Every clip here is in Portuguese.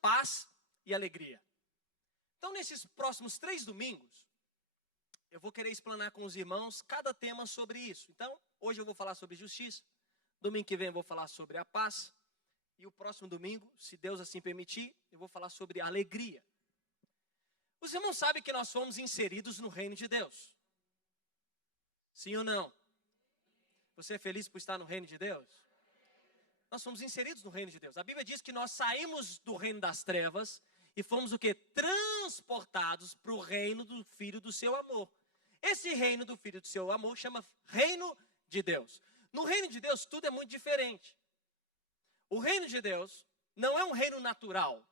paz e alegria. Então, nesses próximos 3 domingos, eu vou querer explanar com os irmãos cada tema sobre isso. Então, hoje eu vou falar sobre justiça, domingo que vem eu vou falar sobre a paz, e o próximo domingo, se Deus assim permitir, eu vou falar sobre alegria. Os irmãos sabem que nós fomos inseridos no reino de Deus. Sim ou não? Você é feliz por estar no reino de Deus? Nós fomos inseridos no reino de Deus. A Bíblia diz que nós saímos do reino das trevas e fomos o quê? Transportados para o reino do Filho do seu amor. Esse reino do Filho do seu amor chama reino de Deus. No reino de Deus tudo é muito diferente. O reino de Deus não é um reino natural.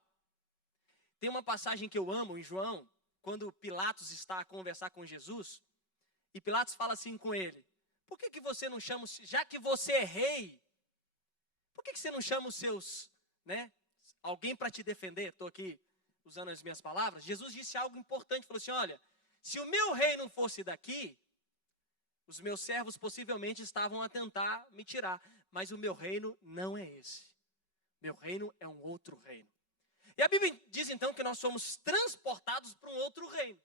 Tem uma passagem que eu amo em João, quando Pilatos está a conversar com Jesus, e Pilatos fala assim com ele: por que você não chama, já que você é rei, por que você não chama os seus, alguém para te defender? Estou aqui usando as minhas palavras. Jesus disse algo importante, falou assim: olha, se o meu rei não fosse daqui, os meus servos possivelmente estavam a tentar me tirar, mas o meu reino não é esse. Meu reino é um outro reino. E a Bíblia diz então que nós somos transportados para um outro reino,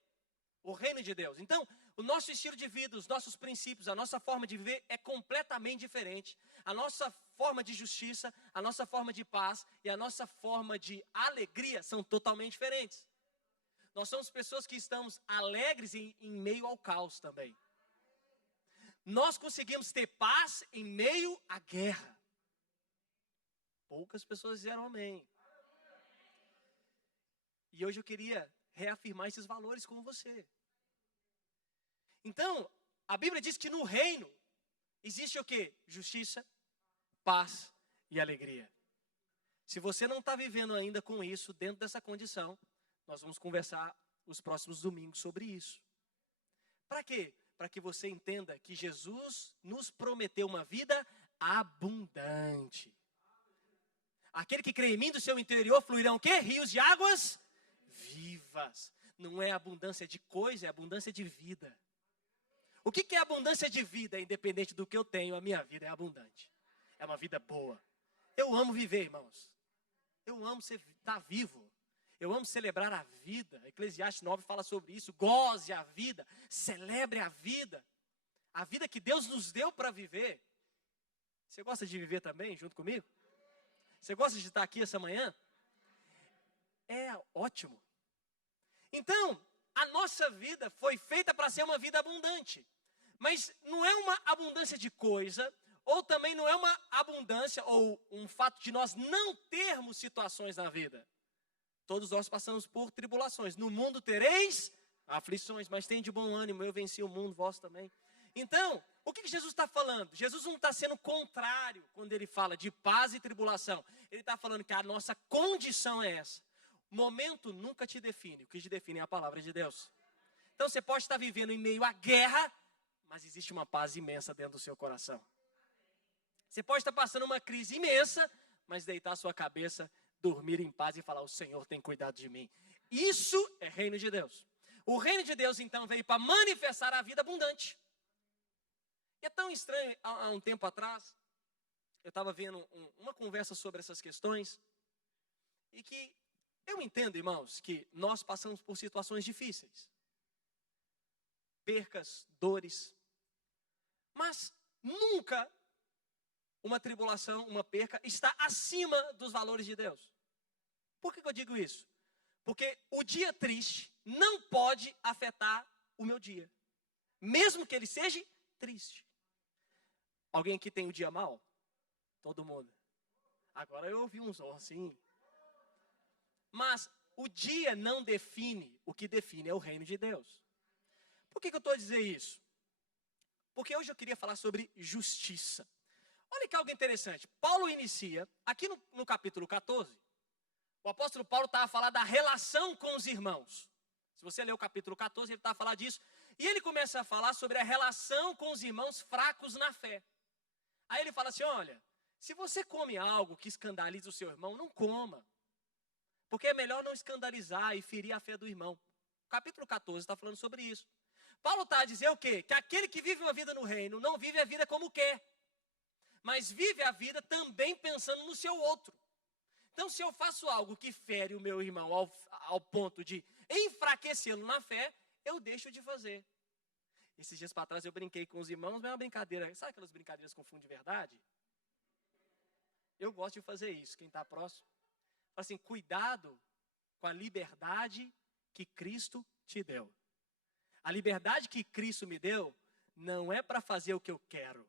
o reino de Deus. Então, o nosso estilo de vida, os nossos princípios, a nossa forma de viver é completamente diferente. A nossa forma de justiça, a nossa forma de paz e a nossa forma de alegria são totalmente diferentes. Nós somos pessoas que estamos alegres em meio ao caos também. Nós conseguimos ter paz em meio à guerra. Poucas pessoas disseram amém. E hoje eu queria reafirmar esses valores com você. Então, a Bíblia diz que no reino existe o quê? Justiça, paz e alegria. Se você não está vivendo ainda com isso, dentro dessa condição, nós vamos conversar os próximos domingos sobre isso. Para quê? Para que você entenda que Jesus nos prometeu uma vida abundante. Aquele que crê em mim, do seu interior fluirão o quê? Rios de águas vivas. Não é abundância de coisa, é abundância de vida. O que é abundância de vida? Independente do que eu tenho, a minha vida é abundante. É uma vida boa. Eu amo viver, irmãos. Eu amo estar vivo. Eu amo celebrar a vida. Eclesiastes 9 fala sobre isso. Goze a vida. Celebre a vida. A vida que Deus nos deu para viver. Você gosta de viver também, junto comigo? Você gosta de estar aqui essa manhã? É ótimo. Então, a nossa vida foi feita para ser uma vida abundante. Mas não é uma abundância de coisa, ou também não é uma abundância, ou um fato de nós não termos situações na vida. Todos nós passamos por tribulações. No mundo tereis aflições, mas tem de bom ânimo, eu venci o mundo, vós também. Então, o que Jesus está falando? Jesus não está sendo contrário quando ele fala de paz e tribulação. Ele está falando que a nossa condição é essa. Momento nunca te define, o que te define é a palavra de Deus. Então você pode estar vivendo em meio à guerra, mas existe uma paz imensa dentro do seu coração. Você pode estar passando uma crise imensa, mas deitar a sua cabeça, dormir em paz e falar: o Senhor tem cuidado de mim. Isso é reino de Deus. O reino de Deus então veio para manifestar a vida abundante. E é tão estranho, há um tempo atrás, eu estava vendo uma conversa sobre essas questões, e que eu entendo, irmãos, que nós passamos por situações difíceis. Percas, dores. Mas nunca uma tribulação, uma perca, está acima dos valores de Deus. Por que eu digo isso? Porque o dia triste não pode afetar o meu dia. Mesmo que ele seja triste. Alguém aqui tem o dia mau? Todo mundo. Agora eu ouvi uns assim. Mas o dia não define, o que define é o reino de Deus. Por que eu estou a dizer isso? Porque hoje eu queria falar sobre justiça. Olha que algo interessante. Paulo inicia, aqui no capítulo 14, o apóstolo Paulo está a falar da relação com os irmãos. Se você ler o capítulo 14, ele está a falar disso. E ele começa a falar sobre a relação com os irmãos fracos na fé. Aí ele fala assim: olha, se você come algo que escandaliza o seu irmão, não coma. Porque é melhor não escandalizar e ferir a fé do irmão. O capítulo 14 está falando sobre isso. Paulo está a dizer o quê? Que aquele que vive uma vida no reino não vive a vida como quer, mas vive a vida também pensando no seu outro. Então, se eu faço algo que fere o meu irmão ao ponto de enfraquecê-lo na fé, eu deixo de fazer. Esses dias para trás eu brinquei com os irmãos, mas é uma brincadeira. Sabe aquelas brincadeiras com fundo de verdade? Eu gosto de fazer isso, quem está próximo. Assim, cuidado com a liberdade que Cristo te deu. A liberdade que Cristo me deu não é para fazer o que eu quero.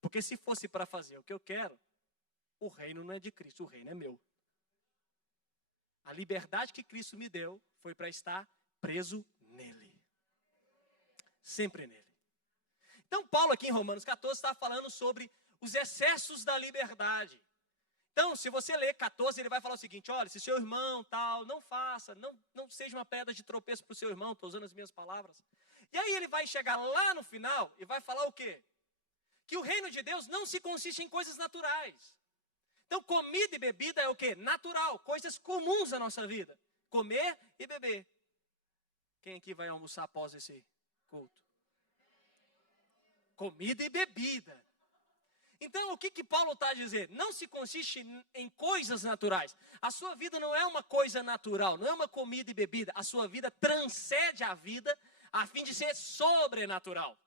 Porque se fosse para fazer o que eu quero, o reino não é de Cristo, o reino é meu. A liberdade que Cristo me deu foi para estar preso nele. Sempre nele. Então, Paulo aqui em Romanos 14 está falando sobre os excessos da liberdade. Então, se você ler 14, ele vai falar o seguinte: olha, se seu irmão tal, não faça, não seja uma pedra de tropeço para o seu irmão, estou usando as minhas palavras. E aí ele vai chegar lá no final e vai falar o quê? Que o reino de Deus não se consiste em coisas naturais. Então, comida e bebida é o quê? Natural, coisas comuns na nossa vida. Comer e beber. Quem aqui vai almoçar após esse culto? Comida e bebida. Então, o que Paulo está a dizer? Não se consiste em coisas naturais. A sua vida não é uma coisa natural, não é uma comida e bebida. A sua vida transcende a vida a fim de ser sobrenatural.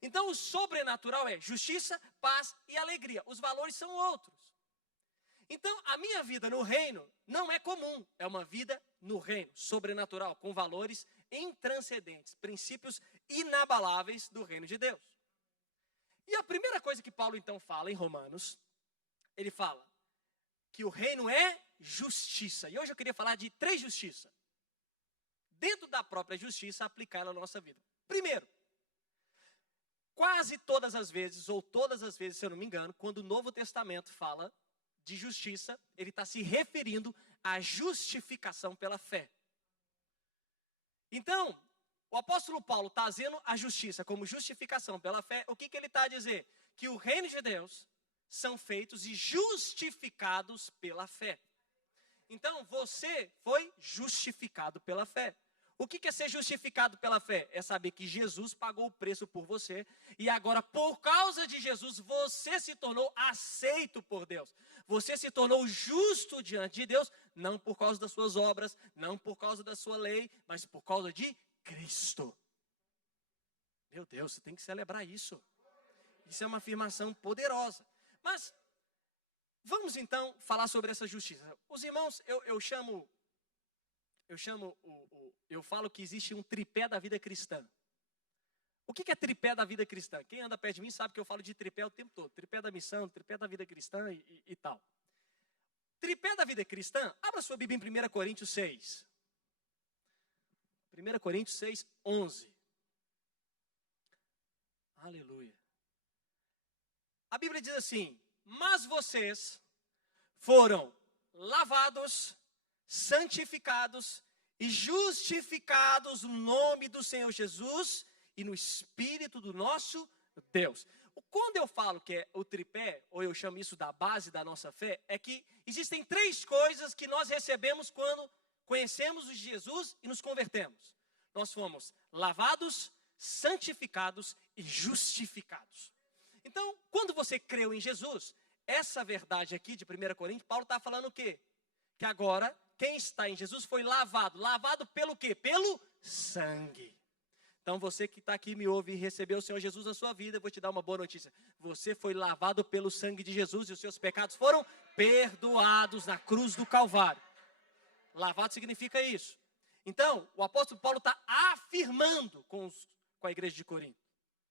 Então, o sobrenatural é justiça, paz e alegria. Os valores são outros. Então, a minha vida no reino não é comum. É uma vida no reino, sobrenatural, com valores intranscendentes, princípios inabaláveis do reino de Deus. E a primeira coisa que Paulo então fala em Romanos, ele fala que o reino é justiça. E hoje eu queria falar de 3 justiças. Dentro da própria justiça, aplicá-la na nossa vida. Primeiro, quase todas as vezes, ou todas as vezes, se eu não me engano, quando o Novo Testamento fala de justiça, ele está se referindo à justificação pela fé. Então, o apóstolo Paulo está dizendo a justiça como justificação pela fé. O que ele está a dizer? Que o reino de Deus são feitos e justificados pela fé. Então, você foi justificado pela fé. O que é ser justificado pela fé? É saber que Jesus pagou o preço por você e agora, por causa de Jesus, você se tornou aceito por Deus. Você se tornou justo diante de Deus, não por causa das suas obras, não por causa da sua lei, mas por causa de Cristo. Meu Deus, você tem que celebrar isso. Isso é uma afirmação poderosa. Mas, vamos então falar sobre essa justiça. Os irmãos, eu falo que existe um tripé da vida cristã. O que é tripé da vida cristã? Quem anda perto de mim sabe que eu falo de tripé o tempo todo. Tripé da missão, tripé da vida cristã e tal. Tripé da vida cristã, abra sua Bíblia em 1 Coríntios 6. 1 Coríntios 6, 11. Aleluia. A Bíblia diz assim: mas vocês foram lavados, santificados e justificados no nome do Senhor Jesus e no Espírito do nosso Deus. Quando eu falo que é o tripé, ou eu chamo isso da base da nossa fé, é que existem 3 coisas que nós recebemos quando conhecemos o Jesus e nos convertemos. Nós fomos lavados, santificados e justificados. Então, quando você creu em Jesus, essa verdade aqui de 1 Coríntios, Paulo está falando o quê? Que agora, quem está em Jesus foi lavado. Lavado pelo quê? Pelo sangue. Então, você que está aqui, me ouve e recebeu o Senhor Jesus na sua vida, eu vou te dar uma boa notícia. Você foi lavado pelo sangue de Jesus e os seus pecados foram perdoados na cruz do Calvário. Lavado significa isso. Então, o apóstolo Paulo está afirmando com a igreja de Corinto.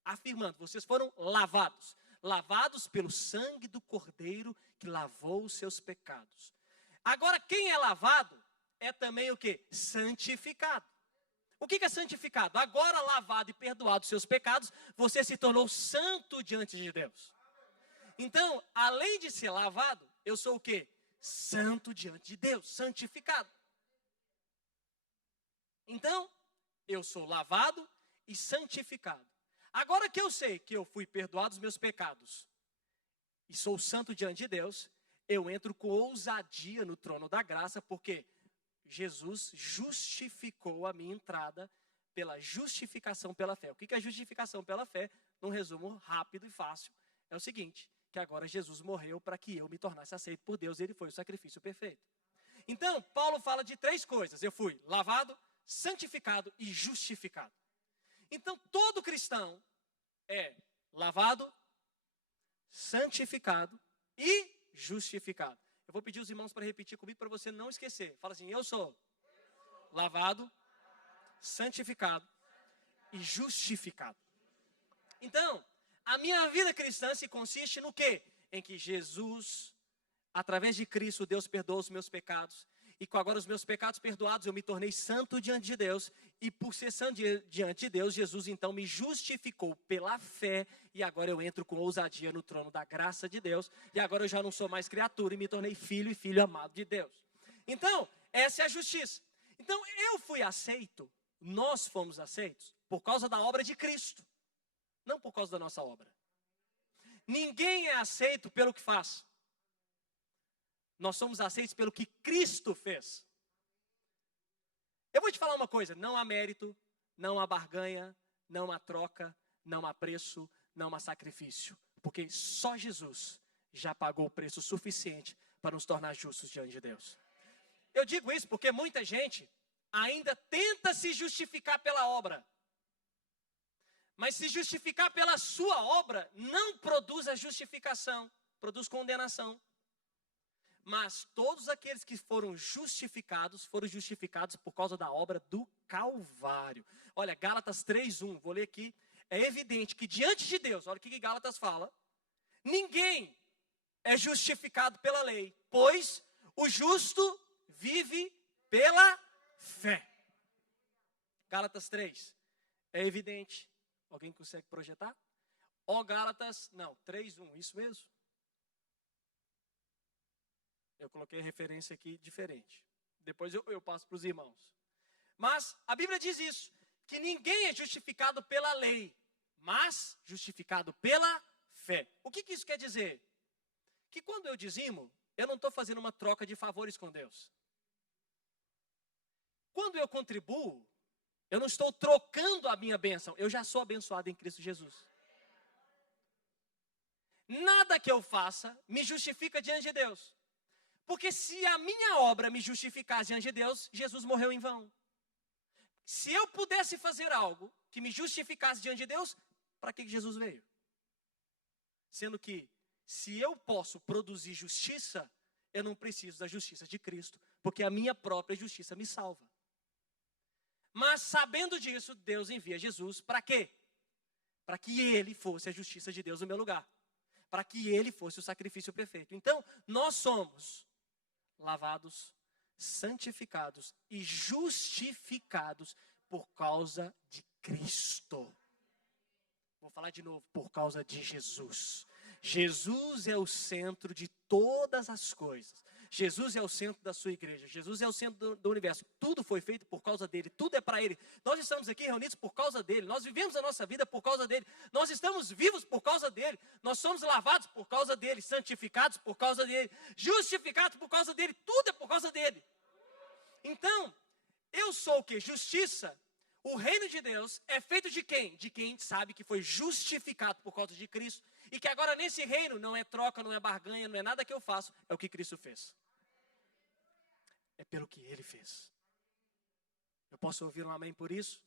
Afirmando, vocês foram lavados. Lavados pelo sangue do Cordeiro que lavou os seus pecados. Agora, quem é lavado é também o quê? Santificado. O que é santificado? Agora, lavado e perdoado os seus pecados, você se tornou santo diante de Deus. Então, além de ser lavado, eu sou o quê? Santo diante de Deus, santificado. Então, eu sou lavado e santificado. Agora que eu sei que eu fui perdoado os meus pecados e sou santo diante de Deus, eu entro com ousadia no trono da graça, porque Jesus justificou a minha entrada pela justificação pela fé. O que é justificação pela fé? Num resumo rápido e fácil, é o seguinte: que agora Jesus morreu para que eu me tornasse aceito por Deus. Ele foi o sacrifício perfeito. Então, Paulo fala de 3 coisas. Eu fui lavado, santificado e justificado. Então, todo cristão é lavado, santificado e justificado. Eu vou pedir os irmãos para repetir comigo para você não esquecer. Fala assim: eu sou lavado, santificado e justificado. Então, a minha vida cristã se consiste no quê? Em que Jesus, através de Cristo, Deus perdoou os meus pecados. E com agora os meus pecados perdoados, eu me tornei santo diante de Deus. E por ser santo diante de Deus, Jesus então me justificou pela fé. E agora eu entro com ousadia no trono da graça de Deus. E agora eu já não sou mais criatura e me tornei filho e filho amado de Deus. Então, essa é a justiça. Então, eu fui aceito, nós fomos aceitos por causa da obra de Cristo. Não por causa da nossa obra. Ninguém é aceito pelo que faz. Nós somos aceitos pelo que Cristo fez. Eu vou te falar uma coisa: não há mérito, não há barganha, não há troca, não há preço, não há sacrifício. Porque só Jesus já pagou o preço suficiente para nos tornar justos diante de Deus. Eu digo isso porque muita gente ainda tenta se justificar pela obra. Mas se justificar pela sua obra não produz a justificação, produz condenação. Mas todos aqueles que foram justificados por causa da obra do Calvário. Olha, Gálatas 3:1, vou ler aqui. É evidente que diante de Deus, olha o que Gálatas fala, ninguém é justificado pela lei, pois o justo vive pela fé. Gálatas 3, é evidente. Alguém consegue projetar? Gálatas, não, 3:1, isso mesmo. Eu coloquei referência aqui diferente. Depois eu passo para os irmãos. Mas a Bíblia diz isso, que ninguém é justificado pela lei, mas justificado pela fé. O que isso quer dizer? Que quando eu dizimo, eu não estou fazendo uma troca de favores com Deus. Quando eu contribuo, eu não estou trocando a minha bênção. Eu já sou abençoado em Cristo Jesus. Nada que eu faça me justifica diante de Deus. Porque se a minha obra me justificasse diante de Deus, Jesus morreu em vão. Se eu pudesse fazer algo que me justificasse diante de Deus, para que Jesus veio? Sendo que, se eu posso produzir justiça, eu não preciso da justiça de Cristo, porque a minha própria justiça me salva. Mas sabendo disso, Deus envia Jesus para quê? Para que Ele fosse a justiça de Deus no meu lugar. Para que Ele fosse o sacrifício perfeito. Então, nós somos lavados, santificados e justificados por causa de Cristo. Vou falar de novo, por causa de Jesus. Jesus é o centro de todas as coisas. Jesus é o centro da sua igreja. Jesus é o centro do universo. Tudo foi feito por causa dele. Tudo é para ele. Nós estamos aqui reunidos por causa dele. Nós vivemos a nossa vida por causa dele. Nós estamos vivos por causa dele. Nós somos lavados por causa dele. Santificados por causa dele. Justificados por causa dele. Tudo é por causa dele. Então, eu sou o quê? Justiça. O reino de Deus é feito de quem? De quem sabe que foi justificado por causa de Cristo. E que agora nesse reino não é troca, não é barganha, não é nada que eu faço. É o que Cristo fez. É pelo que Ele fez. Eu posso ouvir um amém por isso?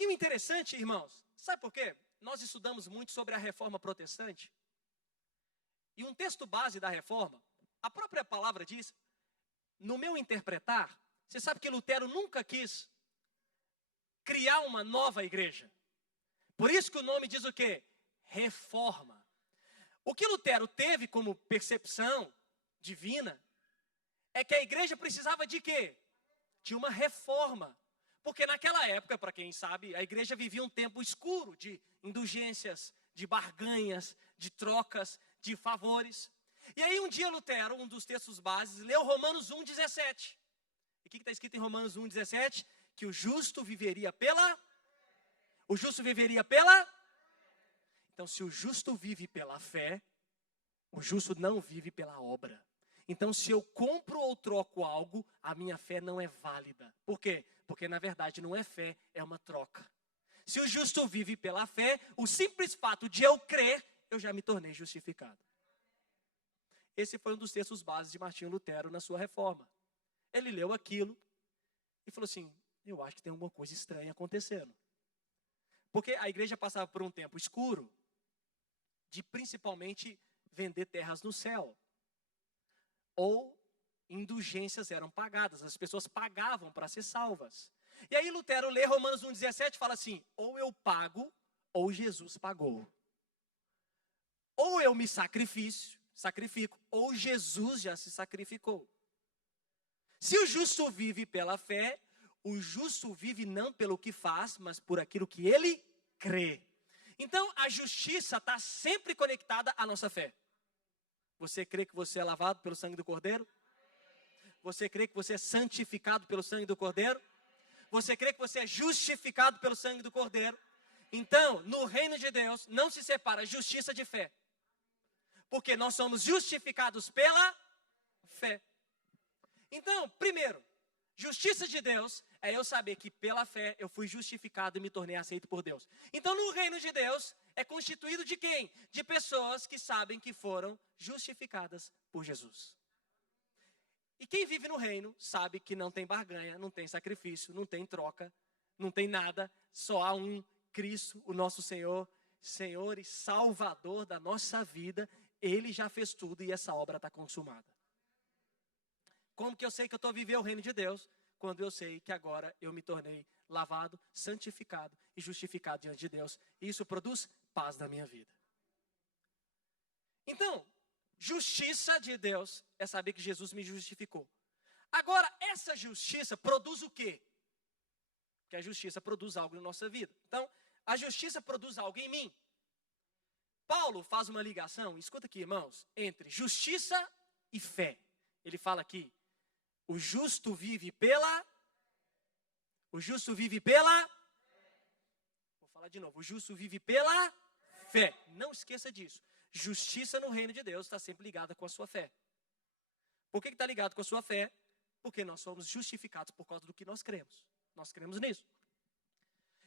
E o interessante, irmãos, sabe por quê? Nós estudamos muito sobre a reforma protestante. E um texto base da reforma, a própria palavra diz, no meu interpretar, você sabe que Lutero nunca quis criar uma nova igreja. Por isso que o nome diz o quê? Reforma. O que Lutero teve como percepção divina é que a igreja precisava de quê? De uma reforma. Porque naquela época, para quem sabe, a igreja vivia um tempo escuro de indulgências, de barganhas, de trocas, de favores. E aí um dia Lutero, um dos textos bases, leu Romanos 1,17. E o que está escrito em Romanos 1,17? Que o justo viveria pela... O justo viveria pela... Então, se o justo vive pela fé, o justo não vive pela obra. Então, se eu compro ou troco algo, a minha fé não é válida. Por quê? Porque, na verdade, não é fé, é uma troca. Se o justo vive pela fé, o simples fato de eu crer eu já me tornei justificado. Esse foi um dos textos básicos de Martinho Lutero na sua reforma. Ele leu aquilo e falou assim, eu acho que tem alguma coisa estranha acontecendo. Porque a igreja passava por um tempo escuro, de principalmente vender terras no céu. Ou indulgências eram pagadas, as pessoas pagavam para ser salvas. E aí Lutero lê Romanos 1,17 e fala assim, ou eu pago, ou Jesus pagou. Ou eu me sacrifico, ou Jesus já se sacrificou. Se o justo vive pela fé, o justo vive não pelo que faz, mas por aquilo que ele crê. Então, a justiça está sempre conectada à nossa fé. Você crê que você é lavado pelo sangue do Cordeiro? Você crê que você é santificado pelo sangue do Cordeiro? Você crê que você é justificado pelo sangue do Cordeiro? Então, no reino de Deus, não se separa justiça de fé. Porque nós somos justificados pela fé. Então, primeiro, justiça de Deus é eu saber que pela fé eu fui justificado e me tornei aceito por Deus. Então, no reino de Deus, é constituído de quem? De pessoas que sabem que foram justificadas por Jesus. E quem vive no reino sabe que não tem barganha, não tem sacrifício, não tem troca, não tem nada, só há um Cristo, o nosso Senhor, Senhor e Salvador da nossa vida. Ele já fez tudo e essa obra está consumada. Como que eu sei que eu estou vivendo o reino de Deus? Quando eu sei que agora eu me tornei lavado, santificado e justificado diante de Deus. E isso produz paz na minha vida. Então, justiça de Deus é saber que Jesus me justificou. Agora, essa justiça produz o quê? Porque a justiça produz algo na nossa vida. Então, a justiça produz algo em mim. Paulo faz uma ligação, escuta aqui, irmãos, entre justiça e fé. Ele fala aqui, o justo vive pela... Vou falar de novo, o justo vive pela fé. Não esqueça disso. Justiça no reino de Deus está sempre ligada com a sua fé. Por que está ligado com a sua fé? Porque nós somos justificados por causa do que nós cremos. Nós cremos nisso.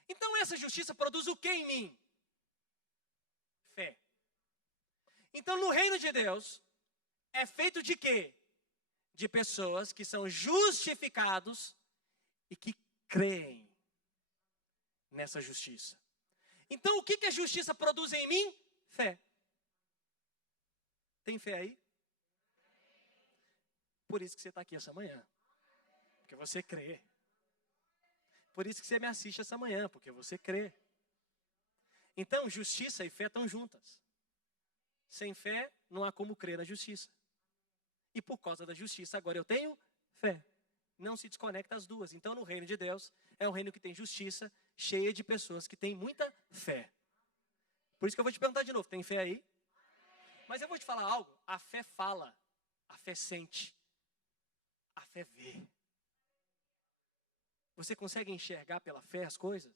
Então essa justiça produz o que em mim? Fé. Então no reino de Deus é feito de quê? De pessoas que são justificados e que creem nessa justiça. Então o que a justiça produz em mim? Fé. Tem fé aí? Por isso que você está aqui essa manhã. Porque você crê. Por isso que você me assiste essa manhã, porque você crê. Então, justiça e fé estão juntas. Sem fé, não há como crer na justiça. E por causa da justiça, agora eu tenho fé. Não se desconecta as duas. Então, no reino de Deus, é um reino que tem justiça, cheia de pessoas que têm muita fé. Por isso que eu vou te perguntar de novo, tem fé aí? Mas eu vou te falar algo, a fé fala, a fé sente, a fé vê. Você consegue enxergar pela fé as coisas?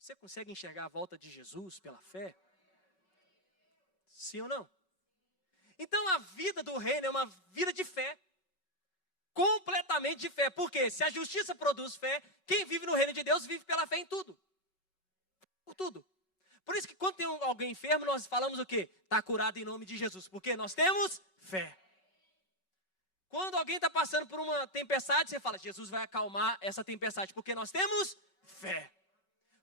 Você consegue enxergar a volta de Jesus pela fé? Sim ou não? Então a vida do reino é uma vida de fé. Completamente de fé. Por quê? Se a justiça produz fé, quem vive no reino de Deus vive pela fé em tudo. Por tudo. Por isso que quando tem alguém enfermo, nós falamos o quê? Está curado em nome de Jesus. Porque nós temos fé. Quando alguém está passando por uma tempestade, você fala, Jesus vai acalmar essa tempestade. Porque nós temos fé.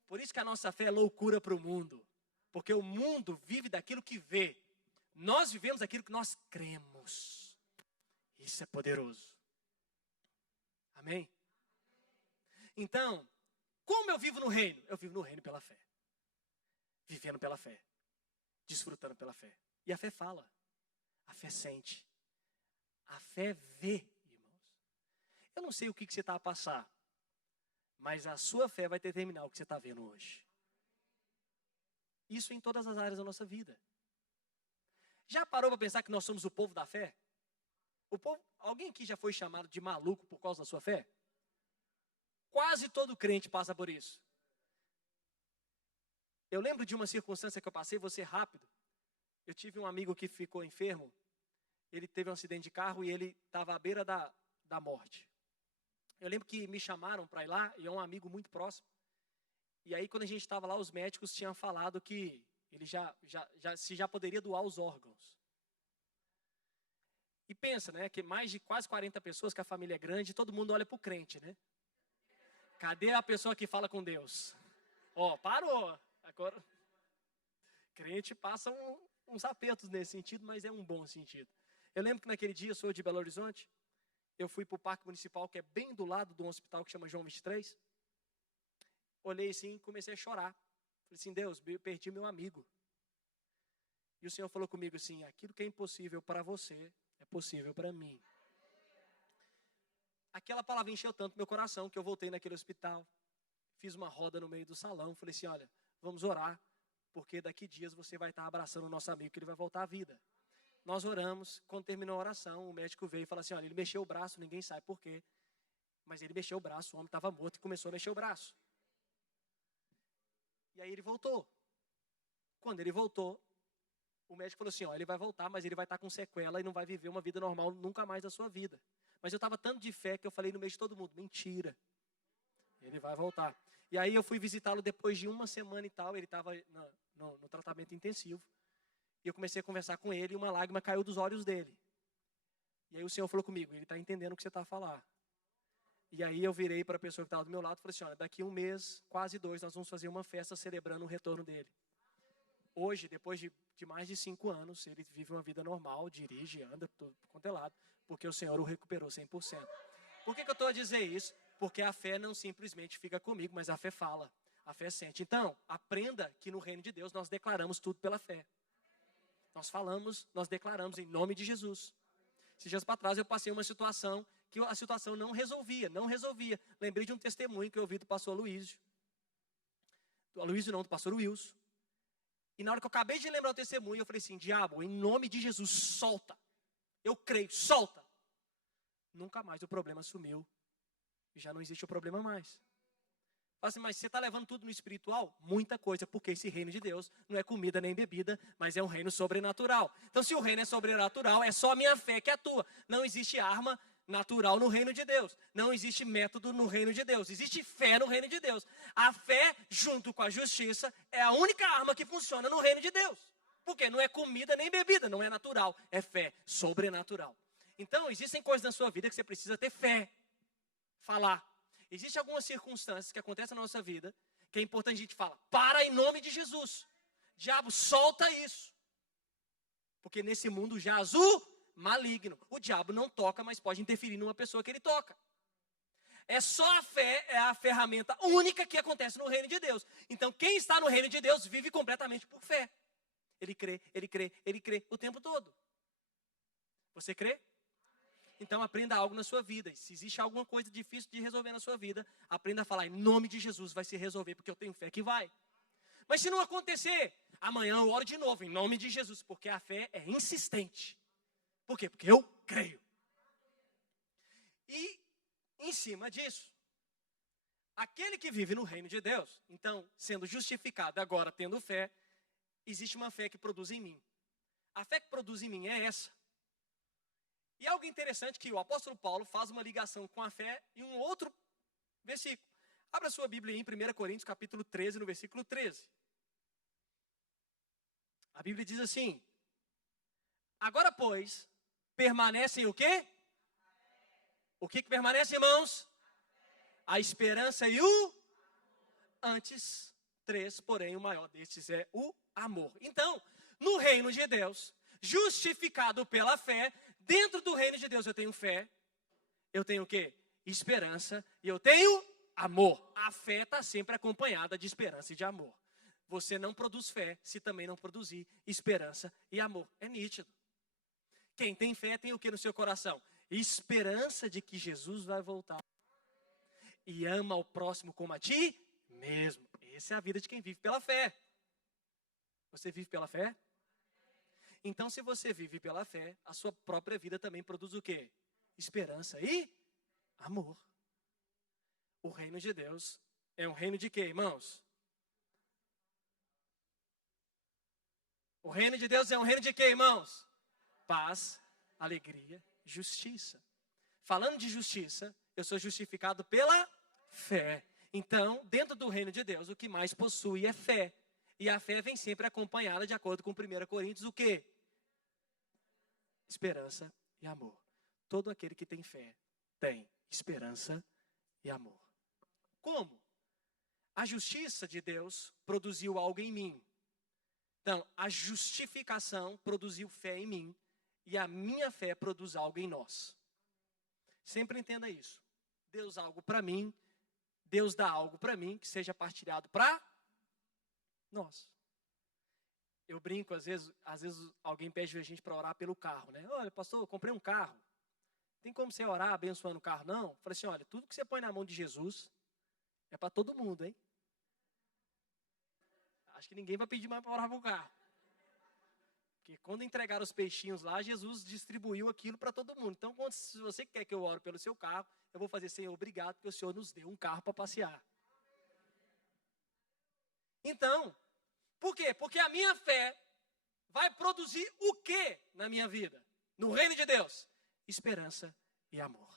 Por isso que a nossa fé é loucura para o mundo. Porque o mundo vive daquilo que vê. Nós vivemos aquilo que nós cremos. Isso é poderoso. Amém? Então, como eu vivo no reino? Eu vivo no reino pela fé. Vivendo pela fé. Desfrutando pela fé. E a fé fala. A fé sente. A fé vê, irmãos. Eu não sei o que você está a passar. Mas a sua fé vai determinar o que você está vendo hoje. Isso em todas as áreas da nossa vida. Já parou para pensar que nós somos o povo da fé? Alguém aqui já foi chamado de maluco por causa da sua fé? Quase todo crente passa por isso. Eu lembro de uma circunstância que eu passei, vou ser rápido. Eu tive um amigo que ficou enfermo. Ele teve um acidente de carro e ele estava à beira da morte. Eu lembro que me chamaram para ir lá, e é um amigo muito próximo. E aí, quando a gente estava lá, os médicos tinham falado que Ele já poderia doar os órgãos. E pensa, né, que mais de quase 40 pessoas, que a família é grande, todo mundo olha para o crente, né? Cadê a pessoa que fala com Deus? Ó, parou. Agora, crente passa uns apertos nesse sentido, mas é um bom sentido. Eu lembro que naquele dia, eu sou de Belo Horizonte, eu fui para o Parque Municipal, que é bem do lado de um hospital que chama João 23. Olhei assim e comecei a chorar. Falei assim, Deus, eu perdi meu amigo. E o Senhor falou comigo assim, aquilo que é impossível para você, é possível para mim. Aquela palavra encheu tanto meu coração que eu voltei naquele hospital, fiz uma roda no meio do salão, falei assim, olha, vamos orar, porque daqui dias você vai estar abraçando o nosso amigo, que ele vai voltar à vida. Nós oramos, quando terminou a oração, o médico veio e falou assim, olha, ele mexeu o braço, ninguém sabe por quê, mas ele mexeu o braço, o homem estava morto e começou a mexer o braço. E aí ele voltou. Quando ele voltou, o médico falou assim, ó, ele vai voltar, mas ele vai estar com sequela e não vai viver uma vida normal nunca mais da sua vida. Mas eu estava tanto de fé que eu falei no meio de todo mundo, mentira, ele vai voltar. E aí eu fui visitá-lo depois de uma semana e tal, ele estava no tratamento intensivo. E eu comecei a conversar com ele e uma lágrima caiu dos olhos dele. E aí o Senhor falou comigo, ele está entendendo o que você está a falar. E aí eu virei para a pessoa que estava do meu lado e falei assim, olha, daqui 1 mês, quase 2, nós vamos fazer uma festa celebrando o retorno dele. Hoje, depois de mais de 5 anos, ele vive uma vida normal, dirige, anda tudo quanto é lado, porque o Senhor o recuperou 100%. Por que eu estou a dizer isso? Porque a fé não simplesmente fica comigo, mas a fé fala, a fé sente. Então, aprenda que no reino de Deus nós declaramos tudo pela fé. Nós falamos, nós declaramos em nome de Jesus. Esses dias para trás eu passei uma situação que a situação não resolvia. Lembrei de um testemunho que eu ouvi do pastor Luísio. Do pastor Wilson. E na hora que eu acabei de lembrar o testemunho, eu falei assim, diabo, em nome de Jesus, solta. Eu creio, solta. Nunca mais o problema sumiu. E já não existe o problema mais. Fala assim, mas você está levando tudo no espiritual? Muita coisa, porque esse reino de Deus não é comida nem bebida, mas é um reino sobrenatural. Então, se o reino é sobrenatural, é só a minha fé que atua. Não existe arma natural no reino de Deus. Não existe método no reino de Deus. Existe fé no reino de Deus. A fé, junto com a justiça, é a única arma que funciona no reino de Deus. Porque não é comida nem bebida, não é natural. É fé sobrenatural. Então, existem coisas na sua vida que você precisa ter fé. Falar. Existem algumas circunstâncias que acontecem na nossa vida que é importante a gente falar. Para em nome de Jesus. Diabo, solta isso. Porque nesse mundo jaz o maligno. O diabo não toca, mas pode interferir numa pessoa que ele toca. É só a fé, é a ferramenta única que acontece no reino de Deus. Então, quem está no reino de Deus vive completamente por fé. Ele crê o tempo todo. Você crê? Então, aprenda algo na sua vida. Se existe alguma coisa difícil de resolver na sua vida, aprenda a falar, em nome de Jesus vai se resolver, porque eu tenho fé que vai. Mas se não acontecer, amanhã eu oro de novo, em nome de Jesus, porque a fé é insistente. Por quê? Porque eu creio. E, em cima disso, aquele que vive no reino de Deus, então, sendo justificado agora, tendo fé, existe uma fé que produz em mim. A fé que produz em mim é essa. E algo interessante que o apóstolo Paulo faz uma ligação com a fé em um outro versículo. Abra sua Bíblia aí em 1 Coríntios, capítulo 13, no versículo 13. A Bíblia diz assim, agora, pois, permanecem o quê? O que permanece, irmãos? A esperança e o antes, 3, porém o maior destes é o amor. Então, no reino de Deus, justificado pela fé, dentro do reino de Deus eu tenho fé, eu tenho o quê? Esperança e eu tenho amor. A fé está sempre acompanhada de esperança e de amor. Você não produz fé se também não produzir esperança e amor. É nítido. Quem tem fé tem o que no seu coração? Esperança de que Jesus vai voltar. E ama o próximo como a ti mesmo. Essa é a vida de quem vive pela fé. Você vive pela fé? Então, se você vive pela fé, a sua própria vida também produz o quê? Esperança e amor. O reino de Deus é um reino de quê, irmãos? O reino de Deus é um reino de quê, irmãos? Paz, alegria, justiça. Falando de justiça, eu sou justificado pela fé. Então, dentro do reino de Deus, o que mais possui é fé. E a fé vem sempre acompanhada, de acordo com 1 Coríntios, o quê? Esperança e amor. Todo aquele que tem fé tem esperança e amor. Como? A justiça de Deus produziu algo em mim. Então, a justificação produziu fé em mim. E a minha fé produz algo em nós. Sempre entenda isso. Deus dá algo para mim. Deus dá algo para mim que seja partilhado para nós. Eu brinco, às vezes alguém pede a gente para orar pelo carro, né? Olha, pastor, eu comprei um carro. Tem como você orar abençoando o carro? Não. Eu falei assim, olha, tudo que você põe na mão de Jesus é para todo mundo, hein? Acho que ninguém vai pedir mais para orar para o carro. Porque quando entregaram os peixinhos lá, Jesus distribuiu aquilo para todo mundo. Então, se você quer que eu ore pelo seu carro, eu vou fazer Senhor, obrigado, porque o Senhor nos deu um carro para passear. Então, por quê? Porque a minha fé vai produzir o quê na minha vida? No reino de Deus? Esperança e amor.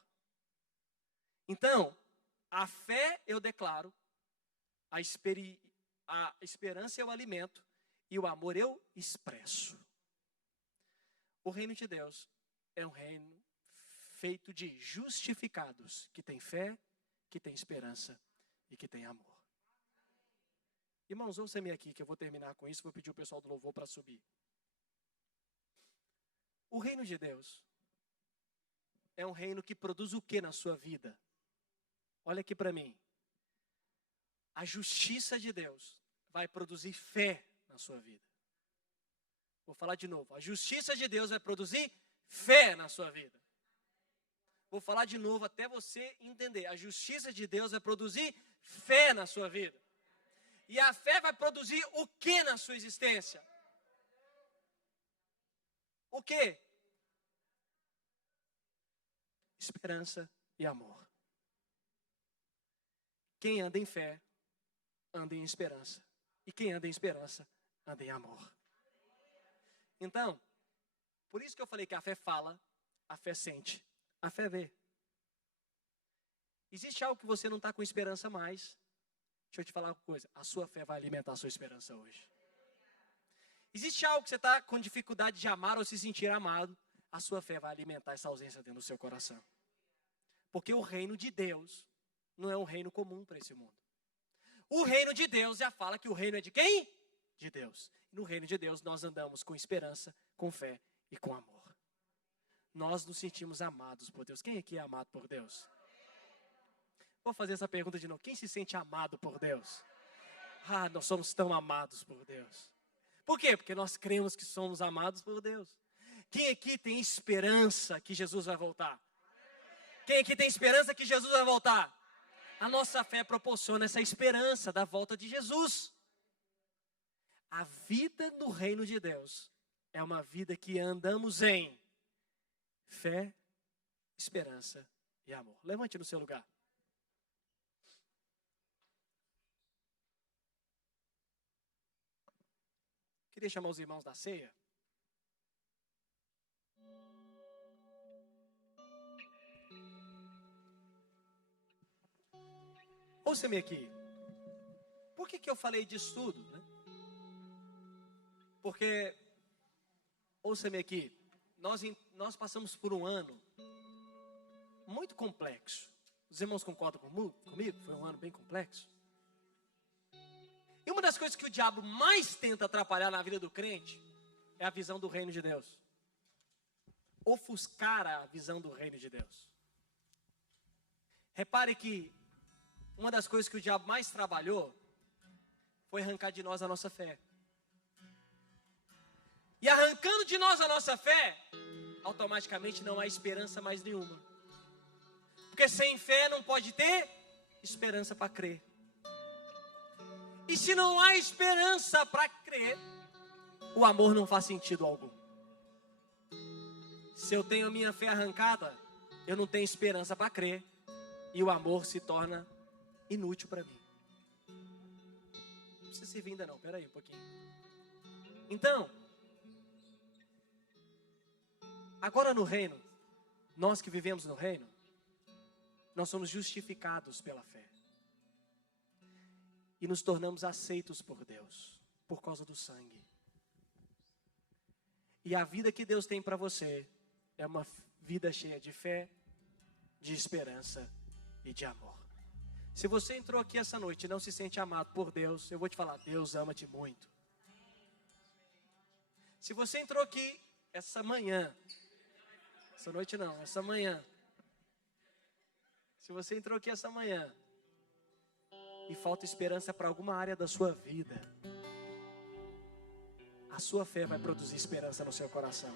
Então, a fé eu declaro, a esperança eu alimento e o amor eu expresso. O reino de Deus é um reino feito de justificados, que tem fé, que tem esperança e que tem amor. Irmãos, ouça-me aqui, que eu vou terminar com isso, vou pedir o pessoal do louvor para subir. O reino de Deus é um reino que produz o que na sua vida? Olha aqui para mim. A justiça de Deus vai produzir fé na sua vida. Vou falar de novo. A justiça de Deus vai produzir fé na sua vida. Vou falar de novo até você entender. A justiça de Deus vai produzir fé na sua vida. E a fé vai produzir o que na sua existência? O que? Esperança e amor. Quem anda em fé, anda em esperança. E quem anda em esperança, anda em amor. Então, por isso que eu falei que a fé fala, a fé sente, a fé vê. Existe algo que você não está com esperança mais. Deixa eu te falar uma coisa. A sua fé vai alimentar a sua esperança hoje. Existe algo que você está com dificuldade de amar ou se sentir amado. A sua fé vai alimentar essa ausência dentro do seu coração. Porque o reino de Deus não é um reino comum para esse mundo. O reino de Deus já fala que o reino é de quem? De Deus. No reino de Deus nós andamos com esperança, com fé e com amor. Nós nos sentimos amados por Deus. Quem aqui é amado por Deus? Vou fazer essa pergunta de novo. Quem se sente amado por Deus? Ah, nós somos tão amados por Deus. Por quê? Porque nós cremos que somos amados por Deus. Quem aqui tem esperança que Jesus vai voltar? Quem aqui tem esperança que Jesus vai voltar? A nossa fé proporciona essa esperança da volta de Jesus. A vida no reino de Deus é uma vida que andamos em fé, esperança e amor. Levante no seu lugar. Queria chamar os irmãos da ceia. Ouça-me aqui. Por que eu falei disso tudo, né? Porque, ouça-me aqui, nós passamos por um ano muito complexo. Os irmãos concordam comigo? Foi um ano bem complexo. E uma das coisas que o diabo mais tenta atrapalhar na vida do crente é a visão do reino de Deus. Ofuscar a visão do reino de Deus. Repare que uma das coisas que o diabo mais trabalhou foi arrancar de nós a nossa fé. E arrancando de nós a nossa fé, automaticamente não há esperança mais nenhuma. Porque sem fé não pode ter esperança para crer. E se não há esperança para crer, o amor não faz sentido algum. Se eu tenho a minha fé arrancada, eu não tenho esperança para crer. E o amor se torna inútil para mim. Não precisa servir ainda não, espera aí um pouquinho. Então, agora no reino, nós que vivemos no reino, nós somos justificados pela fé. E nos tornamos aceitos por Deus. por causa do sangue. E a vida que Deus tem para você é uma vida cheia de fé, de esperança e de amor. Se você entrou aqui essa noite e não se sente amado por Deus, eu vou te falar, Deus ama-te muito. Se você entrou aqui essa manhã, essa noite não, essa manhã. Se você entrou aqui essa manhã e falta esperança para alguma área da sua vida, a sua fé vai produzir esperança no seu coração.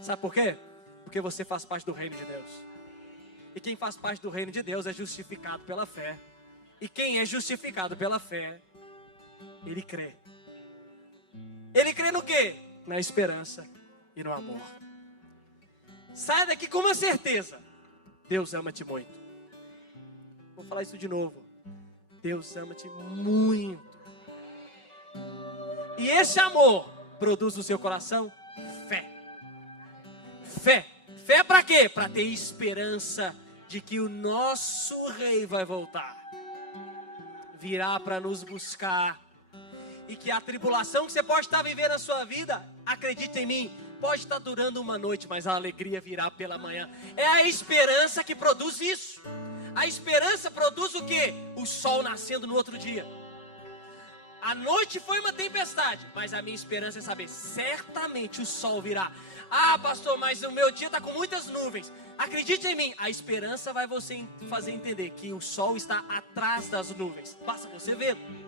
Sabe por quê? Porque você faz parte do reino de Deus. E quem faz parte do reino de Deus é justificado pela fé. E quem é justificado pela fé, ele crê. Ele crê no quê? Na esperança e no amor. Sai daqui com uma certeza. Deus ama-te muito. Vou falar isso de novo. Deus ama-te muito. E esse amor produz no seu coração fé. Fé. Fé para quê? Para ter esperança de que o nosso rei vai voltar. Virá para nos buscar. E que a tribulação que você pode estar vivendo na sua vida, acredite em mim, pode estar durando uma noite, mas a alegria virá pela manhã. É a esperança que produz isso. A esperança produz o quê? O sol nascendo no outro dia. A noite foi uma tempestade, mas a minha esperança é saber, certamente o sol virá. Ah, pastor, mas o meu dia está com muitas nuvens. Acredite em mim, a esperança vai você fazer entender que o sol está atrás das nuvens. Basta você ver.